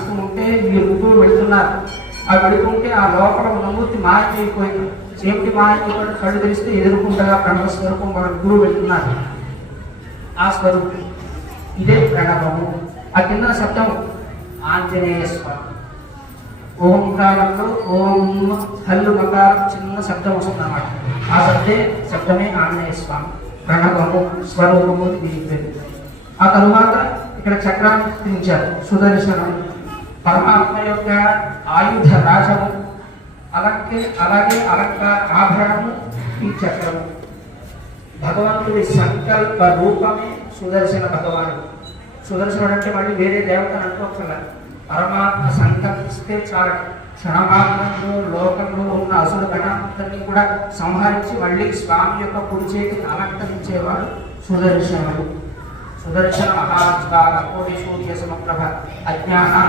ఉంటే మీరు ముగ్గురు వెళ్తున్నారు. ఆ వెళుతుంటే ఆ లోపల ఉన్నమూర్తి మాయమైపోయింది. సేమిటి మాయమైపోయిన కళ్ళు తెరిస్తే ఎదుర్కొంటగా ప్రణవ స్వరూపం మన గురువు వెళ్తున్నారు. ఆ స్వరూపం ఇదే ప్రణవము. ఆ కింద శబ్దం ఆంజనేయ స్వామి. ఓంకారంలో ఓం హల్లు మకారం చిన్న శబ్దం వస్తుంది అన్నమాట. ఆ శబ్దమే ఆంజనేయ స్వామి. ప్రణవము స్వరూపము దీనికి. ఆ తరువాత ఇక్కడ చక్రాన్ని స్థితించారు. సుదర్శనం పరమాత్మ యొక్క ఆయుధ రాజము. అలాగే అలంకార ఆభరణము ఈ చక్రము. భగవంతుడి సంకల్ప రూపమే సుదర్శన భగవానుడు. సుదర్శనుడు అంటే మళ్ళీ వేరే దేవతను అనుకోగల. పరమాత్మ సంకల్పిస్తే చాలు క్షణమాత్రంలో లోకంలో ఉన్న అసురు గణాంతని కూడా సంహరించి మళ్ళీ స్వామి యొక్క కుడి చేతికి అలంకరించేవాడు సుదర్శనుడు. సుదర్శన మహాజ్వాల కోటి సూర్య సమప్రభ అజ్ఞానం